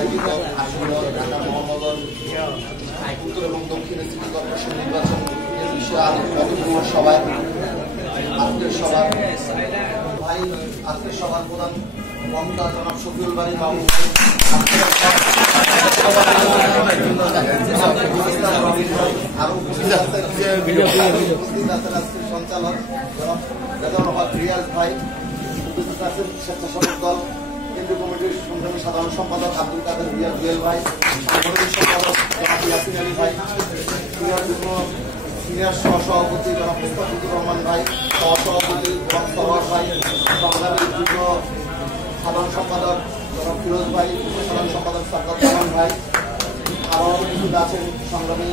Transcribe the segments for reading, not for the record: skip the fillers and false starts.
আয়োজিত ঢাকা মহানগর উত্তর এবং দক্ষিণে সিটি কর্পোরেশন নির্বাচন বিষয়ে আলোচনা সভায় আজকের সভা ভাই আজকের সভার প্রধান বক্তা জনাব শফিউল বারী বাবু আরো উপস্থিত আছেন সঞ্চালক জনাব রিয়াজ ভাই, উপস্থিত আছেন স্বেচ্ছাসেবক দল কেন্দ্রীয় কমিটির সংগ্রামী সাধারণ সম্পাদক আব্দুল কাদের রিয়াজ জুয়েল ভাই, সাংগঠনিক সম্পাদক জনাব ইয়াসিন আলী ভাই, সিনিয়র সহসভাপতি জনাব মুস্তাফিজুর রহমান ভাই, সহসভাপতি জনাব সরওয়ার ভাই, সংগ্রামী যুগ্ম সাধারণ সম্পাদক জনাব ফিরোজ ভাই, সাধারণ সম্পাদক সাজ্জাদ রহমান ভাই, আরও উপস্থিত আছেন সংগ্রামী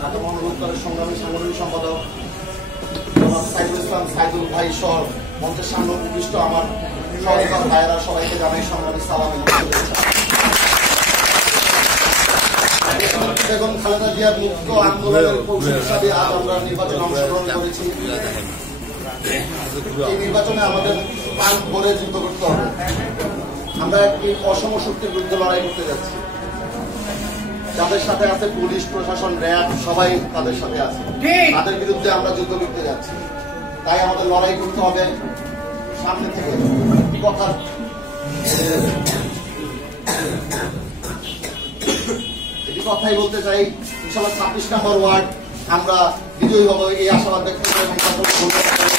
ঢাকা মহানগর উত্তরের সংগ্রামী সাংগঠনিক সম্পাদক জনাব সাইদুল ইসলাম সাইদুল ভাই সহ মঞ্চের সামনে উপবিষ্ট আমার সহযোগী ভাইয়েরা সবাইকে জানাই সংগ্রামী সালাম। বেগম খালেদা জিয়ার মুক্ত আন্দোলনের কৌশল হিসাবে আজ আমরা নির্বাচনে অংশগ্রহণ করেছি। এই নির্বাচনে আমাদের প্রাণ ভরে যুদ্ধ করতে হবে। আমরা একটি অসম শক্তির বিরুদ্ধে লড়াই করতে যাচ্ছি। যাদের সাথে আছে পুলিশ প্রশাসন র্যাব সবাই তাদের সাথে আছে, তাদের বিরুদ্ধে আমরা যুদ্ধ করতে যাচ্ছি। তাই আমাদের লড়াই করতে হবে সামনে থেকে। কথাই বলতে চাই, ইনশাআল্লাহ 26 নম্বর ওয়ার্ড আমরা বিজয়ী হব এই আশাবাদ ব্যক্ত করে